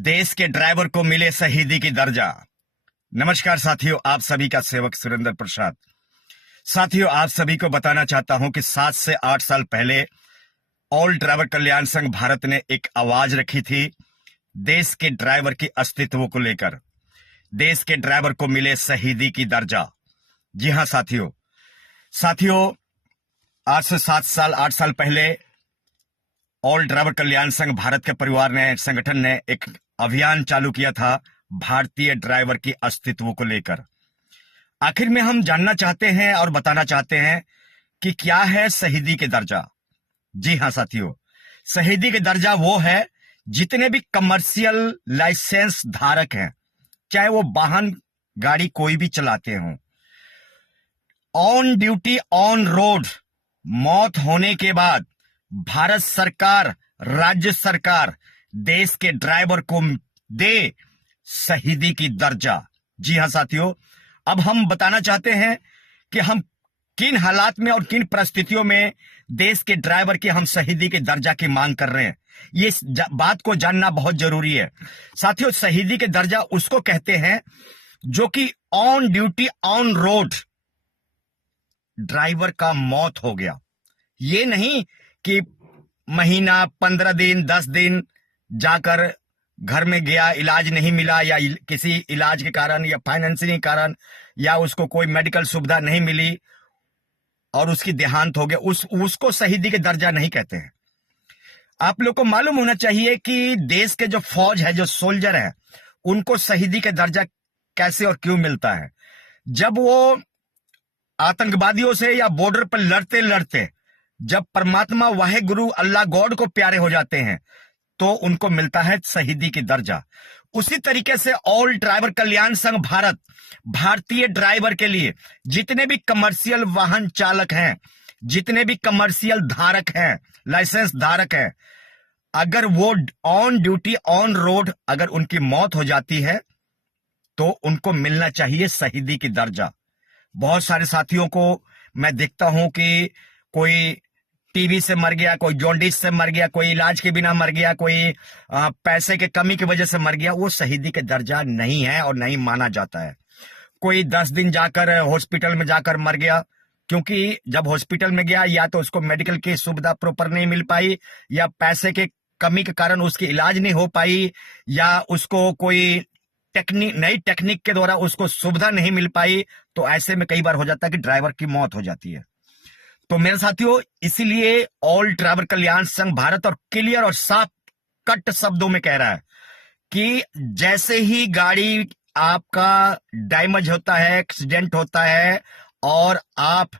देश के ड्राइवर को मिले शहीदी की दर्जा। नमस्कार साथियों, आप सभी का सेवक सुरेंद्र प्रसाद। साथियों, आप सभी को बताना चाहता हूं कि 7 से 8 साल पहले ऑल ड्राइवर कल्याण संघ भारत ने एक आवाज रखी थी देश के ड्राइवर के अस्तित्व को लेकर। देश के ड्राइवर को मिले शहीदी की दर्जा। जी हां साथियों, आज से 7 साल 8 साल पहले ऑल ड्राइवर कल्याण संघ भारत के परिवार ने संगठन ने एक अभियान चालू किया था भारतीय ड्राइवर के अस्तित्व को लेकर। आखिर में हम जानना चाहते हैं और बताना चाहते हैं कि क्या है शहीदी के दर्जा। जी हां साथियों, शहीदी के दर्जा वो है जितने भी कमर्शियल लाइसेंस धारक हैं, चाहे वो वाहन गाड़ी कोई भी चलाते हों, ऑन ड्यूटी ऑन रोड मौत होने के बाद भारत सरकार, राज्य सरकार देश के ड्राइवर को दे शहीदी की दर्जा। जी हां साथियों, अब हम बताना चाहते हैं कि हम किन हालात में और किन परिस्थितियों में देश के ड्राइवर के हम शहीदी के दर्जा की मांग कर रहे हैं। ये बात को जानना बहुत जरूरी है साथियों। शहीदी के दर्जा उसको कहते हैं जो कि on duty on road driver का मौत हो गया। ये नहीं कि महीना 15 दिन 10 दिन जाकर घर में गया, इलाज नहीं मिला, या किसी इलाज के कारण या फाइनेंशियल के कारण या उसको कोई मेडिकल सुविधा नहीं मिली और उसकी देहांत हो गया, उसको शहीदी के दर्जा नहीं कहते हैं। आप लोग को मालूम होना चाहिए कि देश के जो फौज है, जो सोल्जर है, उनको शहीदी के दर्जा कैसे और क्यों मिलता है। जब वो आतंकवादियों से या बॉर्डर पर लड़ते लड़ते जब परमात्मा वाहे गुरु अल्लाह गॉड को प्यारे हो जाते हैं तो उनको मिलता है शहीदी की दर्जा। उसी तरीके से ऑल ड्राइवर कल्याण संघ भारत भारतीय ड्राइवर के लिए जितने भी कमर्शियल वाहन चालक हैं, जितने भी कमर्शियल धारक हैं, लाइसेंस धारक हैं, अगर वो ऑन ड्यूटी ऑन रोड अगर उनकी मौत हो जाती है तो उनको मिलना चाहिए शहीदी की दर्जा। बहुत सारे साथियों को मैं देखता हूं कि कोई टीबी से मर गया, कोई जॉन्डिस से मर गया, कोई इलाज के बिना मर गया, कोई पैसे के कमी की वजह से मर गया। वो शहीदी के दर्जा नहीं है और नहीं माना जाता है। कोई 10 दिन जाकर हॉस्पिटल में जाकर मर गया, क्योंकि जब हॉस्पिटल में गया या तो उसको मेडिकल की सुविधा प्रॉपर नहीं मिल पाई, या पैसे के कमी के कारण उसकी इलाज नहीं हो पाई, या उसको कोई नई टेक्निक के द्वारा उसको सुविधा नहीं मिल पाई, तो ऐसे में कई बार हो जाता है कि ड्राइवर की मौत हो जाती है। तो मेरे साथियों, इसीलिए ऑल ड्राइवर कल्याण संघ भारत और क्लियर और साफ कट शब्दों में कह रहा है कि जैसे ही गाड़ी आपका डैमेज होता है, एक्सीडेंट होता है और आप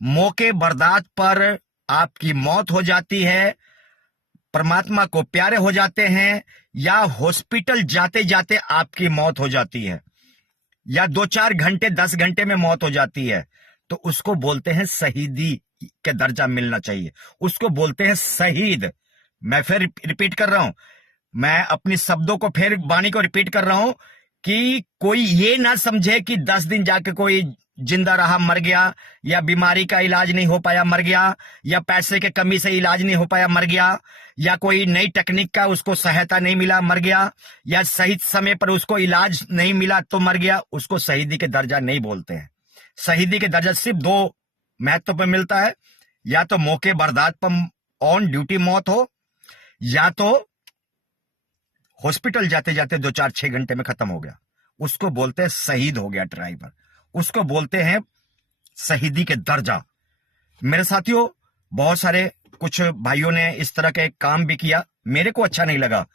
मौके बर्दात पर आपकी मौत हो जाती है, परमात्मा को प्यारे हो जाते हैं, या हॉस्पिटल जाते जाते आपकी मौत हो जाती है, या 2-4 घंटे 10 घंटे में मौत हो जाती है, तो उसको बोलते हैं शहीदी के दर्जा मिलना चाहिए। उसको बोलते हैं शहीद। मैं फिर रिपीट कर रहा हूं, मैं अपनी शब्दों को फिर वाणी को रिपीट कर रहा हूं कि कोई ये ना समझे कि 10 दिन जाके कोई जिंदा रहा मर गया, या बीमारी का इलाज नहीं हो पाया मर गया, या पैसे के कमी से इलाज नहीं हो पाया मर गया, या कोई नई टेक्निक का उसको सहायता नहीं मिला मर गया, या सही समय पर उसको इलाज नहीं मिला तो मर गया। उसको शहीदी के दर्जा नहीं बोलते हैं। शहीदी के दर्जा सिर्फ 2 महत्व पर मिलता है, या तो मौके बर्दात पर ऑन ड्यूटी मौत हो, या तो हॉस्पिटल जाते जाते 2-4-6 घंटे में खत्म हो गया। उसको बोलते हैं शहीद हो गया ड्राइवर, उसको बोलते हैं शहीदी के दर्जा। मेरे साथियों, बहुत सारे कुछ भाइयों ने इस तरह के काम भी किया, मेरे को अच्छा नहीं लगा,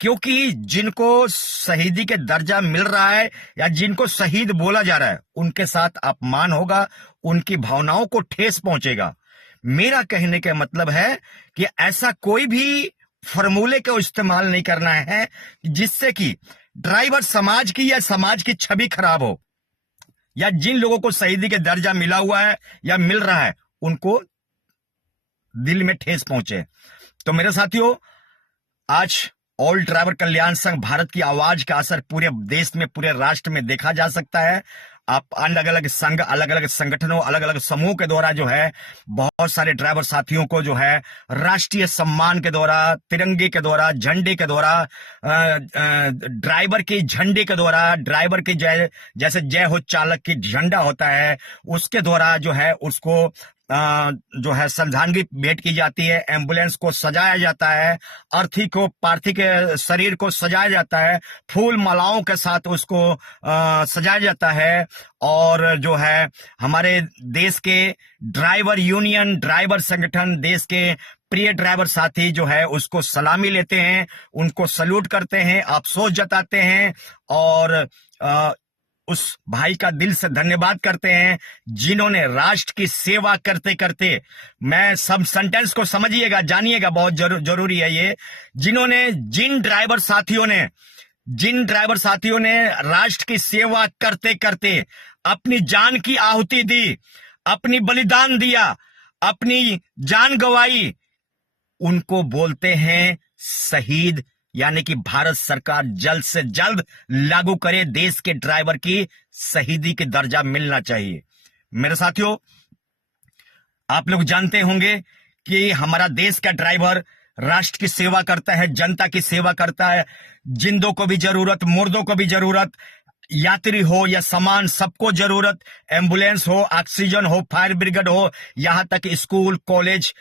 क्योंकि जिनको शहीदी के दर्जा मिल रहा है या जिनको शहीद बोला जा रहा है, उनके साथ अपमान होगा, उनकी भावनाओं को ठेस पहुंचेगा। मेरा कहने का मतलब है कि ऐसा कोई भी फॉर्मूले को इस्तेमाल नहीं करना है जिससे कि ड्राइवर समाज की या समाज की छवि खराब हो, या जिन लोगों को शहीदी के दर्जा मिला हुआ है या मिल रहा है उनको दिल में ठेस पहुंचे। तो मेरे साथियों, आज ऑल ड्राइवर कल्याण संघ भारत की आवाज का असर पूरे देश में, पूरे राष्ट्र में देखा जा सकता है। आप अलग अलग संघ, अलग अलग संगठनों, अलग अलग समूह के द्वारा जो है बहुत सारे ड्राइवर साथियों को जो है राष्ट्रीय सम्मान के द्वारा, तिरंगे के द्वारा, झंडे के द्वारा, ड्राइवर के झंडे के द्वारा, ड्राइवर के जैसे जय हो चालक की झंडा होता है उसके द्वारा जो है उसको जो है श्रद्धांजलि भेंट की जाती है। एम्बुलेंस को सजाया जाता है, अर्थी को, पार्थी के शरीर को सजाया जाता है, फूल मालाओं के साथ उसको सजाया जाता है। और जो है हमारे देश के ड्राइवर यूनियन, ड्राइवर संगठन, देश के प्रिय ड्राइवर साथी जो है उसको सलामी लेते हैं, उनको सल्यूट करते हैं, अफसोस जताते हैं और उस भाई का दिल से धन्यवाद करते हैं जिन्होंने राष्ट्र की सेवा करते करते, मैं सब सेंटेंस को समझिएगा, जानिएगा, बहुत जरूरी है ये, जिन ड्राइवर साथियों ने राष्ट्र की सेवा करते करते अपनी जान की आहुति दी, अपनी बलिदान दिया, अपनी जान गंवाई, उनको बोलते हैं शहीद। यानी कि भारत सरकार जल्द से जल्द लागू करे, देश के ड्राइवर की शहीदी के दर्जा मिलना चाहिए। मेरे साथियों, आप लोग जानते होंगे कि हमारा देश का ड्राइवर राष्ट्र की सेवा करता है, जनता की सेवा करता है, जिंदों को भी जरूरत, मुर्दों को भी जरूरत, यात्री हो या सामान, सबको जरूरत, एम्बुलेंस हो, ऑक्सीजन हो, फायर ब्रिगेड हो, यहां तक स्कूल, कॉलेज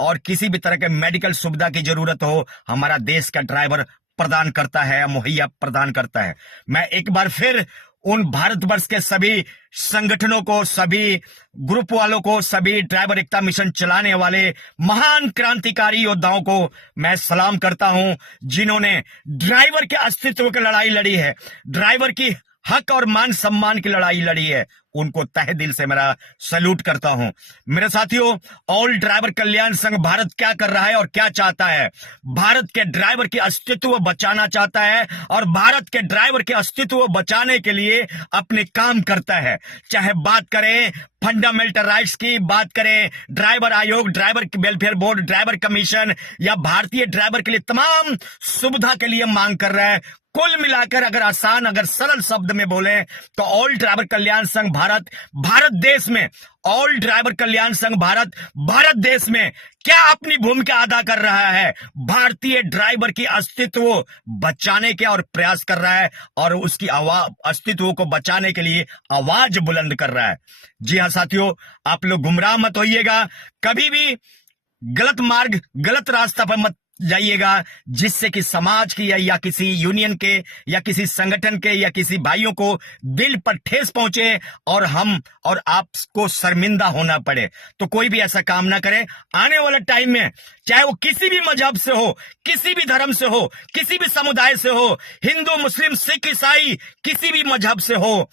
और किसी भी तरह के मेडिकल सुविधा की जरूरत हो, हमारा देश का ड्राइवर प्रदान करता है, मुहैया प्रदान करता है। मैं एक बार फिर उन भारतवर्ष के सभी संगठनों को, सभी ग्रुप वालों को, सभी ड्राइवर एकता मिशन चलाने वाले महान क्रांतिकारी योद्धाओं को मैं सलाम करता हूं, जिन्होंने ड्राइवर के अस्तित्व की लड़ाई लड़ी है, ड्राइवर की हक और मान सम्मान की लड़ाई लड़ी है। उनको तहे दिल से मेरा सैल्यूट करता हूं। मेरे साथियों, ऑल ड्राइवर कल्याण संघ भारत क्या कर रहा है और क्या चाहता है? भारत के ड्राइवर के अस्तित्व बचाना चाहता है और भारत के ड्राइवर के अस्तित्व बचाने के लिए अपने काम करता है। चाहे बात करें फंडामेंटल राइट्स की, बात करें ड्राइवर आयोग, driver welfare board, driver commission या भारतीय ड्राइवर के लिए तमाम सुविधा के लिए मांग कर रहा है। कुल मिलाकर अगर आसान, अगर सरल शब्द में बोले तो ऑल ड्राइवर कल्याण संघ भारत देश में, ऑल ड्राइवर कल्याण संघ भारत देश में क्या अपनी भूमिका अदा कर रहा है? भारतीय ड्राइवर की अस्तित्व बचाने के और प्रयास कर रहा है और उसकी अस्तित्व को बचाने के लिए आवाज बुलंद कर रहा है। जी हां साथियों, आप लोग गुमराह मत होइएगा, कभी भी गलत मार्ग, गलत रास्ता पर मत जाइएगा, जिससे कि समाज की या किसी यूनियन के या किसी संगठन के या किसी भाइयों को दिल पर ठेस पहुंचे और हम और आपको शर्मिंदा होना पड़े। तो कोई भी ऐसा काम ना करे। आने वाले टाइम में चाहे वो किसी भी मजहब से हो, किसी भी धर्म से हो, किसी भी समुदाय से हो, हिंदू, मुस्लिम, सिख, ईसाई, किसी भी मजहब से हो,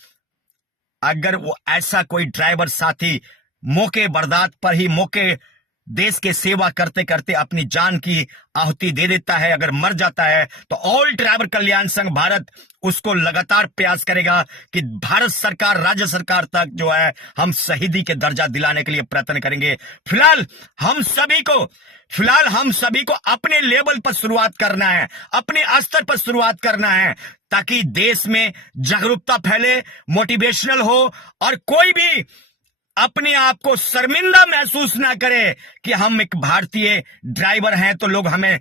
अगर वो ऐसा कोई ड्राइवर साथी मौके बर्दात पर ही, मौके देश के सेवा करते करते अपनी जान की आहुति दे देता है, अगर मर जाता है, तो ऑल ड्राइवर कल्याण संघ भारत उसको लगातार प्रयास करेगा कि भारत सरकार, राज्य सरकार तक जो है हम शहीदी के दर्जा दिलाने के लिए प्रयत्न करेंगे। फिलहाल हम सभी को अपने लेवल पर शुरुआत करना है, अपने स्तर पर शुरुआत करना है, ताकि देश में जागरूकता फैले, मोटिवेशनल हो और कोई भी अपने आप को शर्मिंदा महसूस ना करे कि हम एक भारतीय ड्राइवर हैं तो लोग हमें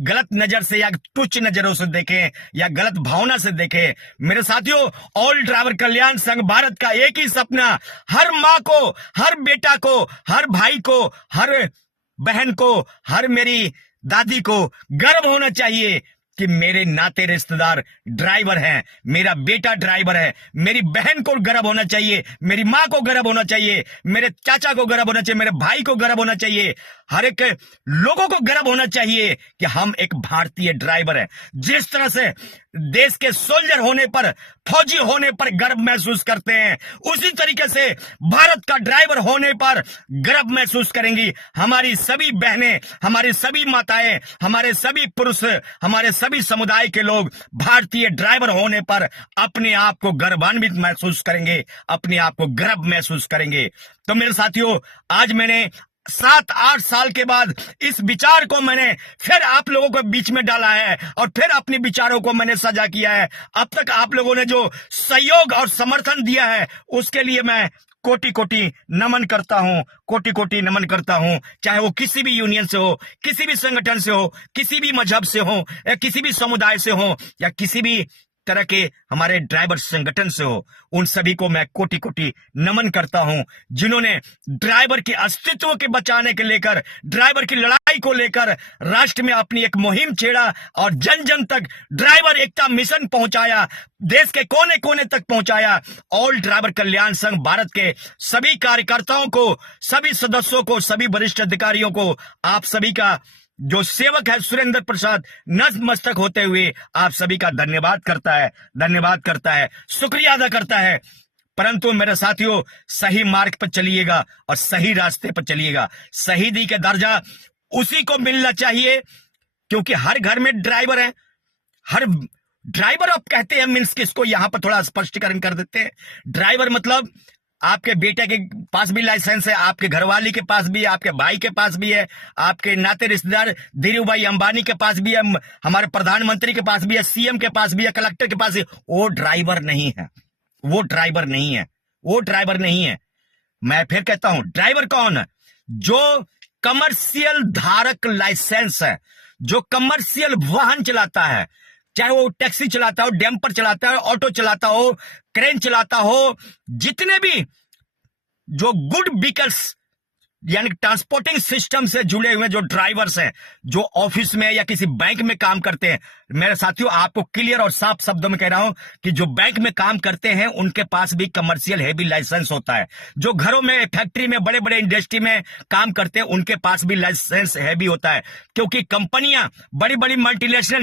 गलत नजर से या तुच्छ नजरों से देखें या गलत भावना से देखें। मेरे साथियों, ऑल ड्राइवर कल्याण संघ भारत का एक ही सपना, हर माँ को, हर बेटा को, हर भाई को, हर बहन को, हर मेरी दादी को गर्व होना चाहिए कि मेरे नाते रिश्तेदार ड्राइवर हैं, मेरा बेटा ड्राइवर है, मेरी बहन को गर्व होना चाहिए, मेरी माँ को गर्व होना चाहिए, मेरे चाचा को गर्व होना चाहिए, मेरे भाई को गर्व होना चाहिए, हर एक लोगों को गर्व होना चाहिए कि हम एक भारतीय ड्राइवर हैं। जिस तरह से देश के सोल्जर होने पर, फौजी होने पर गर्व महसूस करते हैं, उसी तरीके से भारत का ड्राइवर होने पर गर्व महसूस करेंगी हमारी सभी बहनें, हमारी सभी माताएं, हमारे सभी पुरुष, हमारे सभी समुदाय के लोग भारतीय ड्राइवर होने पर अपने आप को गर्वान्वित महसूस करेंगे, अपने आप को गर्व महसूस करेंगे। तो मेरे साथियों, आज मैंने 7-8 साल के बाद इस विचार को मैंने फिर आप लोगों के बीच में डाला है और फिर अपने विचारों को मैंने साझा किया है। अब तक आप लोगों ने जो सहयोग और समर्थन दिया है उसके लिए मैं कोटि कोटि नमन करता हूं, कोटि कोटि नमन करता हूं। चाहे वो किसी भी यूनियन से हो, किसी भी संगठन से हो, किसी भी मजहब से हो, या किसी भी समुदाय से हो, या किसी भी तरह के हमारे ड्राइवर संगठन से हो, उन सभी को मैं कोटि कोटि नमन करता हूं, जिन्होंने ड्राइवर के अस्तित्व के बचाने के लेकर, ड्राइवर की लड़ाई को लेकर राष्ट्र में अपनी एक मुहिम छेड़ा और जन जन तक ड्राइवर एकता मिशन पहुंचाया, देश के कोने कोने तक पहुंचाया। ऑल ड्राइवर कल्याण संघ भारत के सभी कार्यकर्ताओं को, सभी सदस्यों को, सभी वरिष्ठ अधिकारियों को, आप सभी का जो सेवक है सुरेंद्र प्रसाद नतमस्तक होते हुए आप सभी का धन्यवाद करता है, शुक्रिया अदा करता है। परंतु मेरे साथियों, सही मार्ग पर चलिएगा और सही रास्ते पर चलिएगा। शहीदी का दर्जा उसी को मिलना चाहिए, क्योंकि हर घर में ड्राइवर है। हर ड्राइवर आप कहते हैं मीन्स किसको, यहां पर थोड़ा स्पष्टीकरण कर देते हैं। ड्राइवर मतलब आपके बेटे के पास भी लाइसेंस है, आपके घरवाली के पास भी है, आपके भाई के पास भी है, आपके नाते रिश्तेदार धीरू भाई अंबानी के पास भी है, हमारे प्रधानमंत्री के पास भी है, सीएम के पास भी है, कलेक्टर के पास भी। वो ड्राइवर नहीं है, वो ड्राइवर नहीं है, वो ड्राइवर नहीं है। मैं फिर कहता हूं, ड्राइवर कौन है? जो कमर्शियल धारक लाइसेंस है, जो कमर्शियल वाहन चलाता है, चाहे वो टैक्सी चलाता हो, डैम्पर चलाता हो, ऑटो चलाता हो, क्रेन चलाता हो, जितने भी जो गुड व्हीकल्स यानी ट्रांसपोर्टिंग सिस्टम से जुड़े हुए जो ड्राइवर्स हैं, जो ऑफिस में या किसी बैंक में काम करते हैं, मेरे साथियों आपको क्लियर और साफ शब्दों में कह रहा हूं कि जो बैंक में काम करते हैं उनके पास भी कमर्शियल हैवी लाइसेंस होता है। जो घरों में, फैक्ट्री में, बड़े बड़े इंडस्ट्री में काम करते हैं उनके पास भी लाइसेंस हैवी होता है, क्योंकि कंपनियां, बड़ी बड़ी मल्टीनेशनल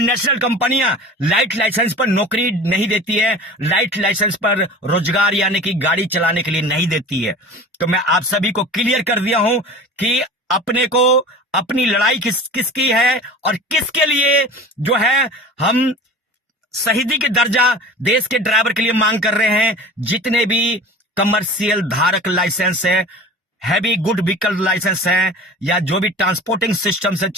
नेशनल कंपनियां लाइट लाइसेंस पर नौकरी नहीं देती है, लाइट लाइसेंस पर रोजगार यानी कि गाड़ी चलाने के लिए नहीं देती है। तो मैं आप सभी को क्लियर कर दिया हूं कि अपने को अपनी लड़ाई किसकी है और किसके लिए जो है हम शहीदी के दर्जा देश के ड्राइवर के लिए मांग कर रहे हैं। जितने भी कमर्शियल धारक लाइसेंस है, हैवी गुड व्हीकल लाइसेंस है, या जो भी ट्रांसपोर्टिंग सिस्टम से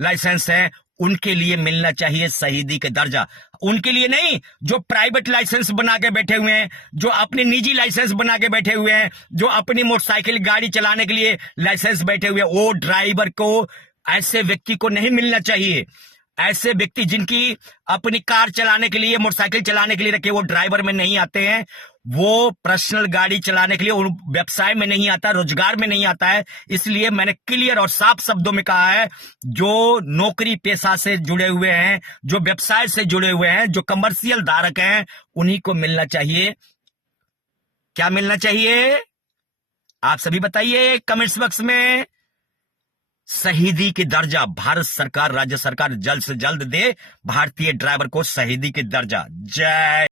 लाइसेंस है, उनके लिए मिलना चाहिए शहीदी के दर्जा। उनके लिए नहीं जो प्राइवेट लाइसेंस बना के बैठे हुए हैं, जो अपने निजी लाइसेंस बना के बैठे हुए हैं, जो अपनी मोटरसाइकिल गाड़ी चलाने के लिए लाइसेंस बैठे हुए हैं, वो ड्राइवर को, ऐसे व्यक्ति को नहीं मिलना चाहिए। ऐसे व्यक्ति जिनकी अपनी कार चलाने के लिए, मोटरसाइकिल चलाने के लिए रखे, वो ड्राइवर में नहीं आते हैं, वो पर्सनल गाड़ी चलाने के लिए, व्यवसाय में नहीं आता, रोजगार में नहीं आता है। इसलिए मैंने क्लियर और साफ शब्दों में कहा है, जो नौकरी पेशा से जुड़े हुए हैं, जो व्यवसाय से जुड़े हुए हैं, जो कमर्शियल धारक हैं, उन्हीं को मिलना चाहिए। क्या मिलना चाहिए आप सभी बताइए कमेंट्स बॉक्स में। शहीदी की दर्जा भारत सरकार, राज्य सरकार जल्द से जल्द दे भारतीय ड्राइवर को शहीदी की दर्जा। जय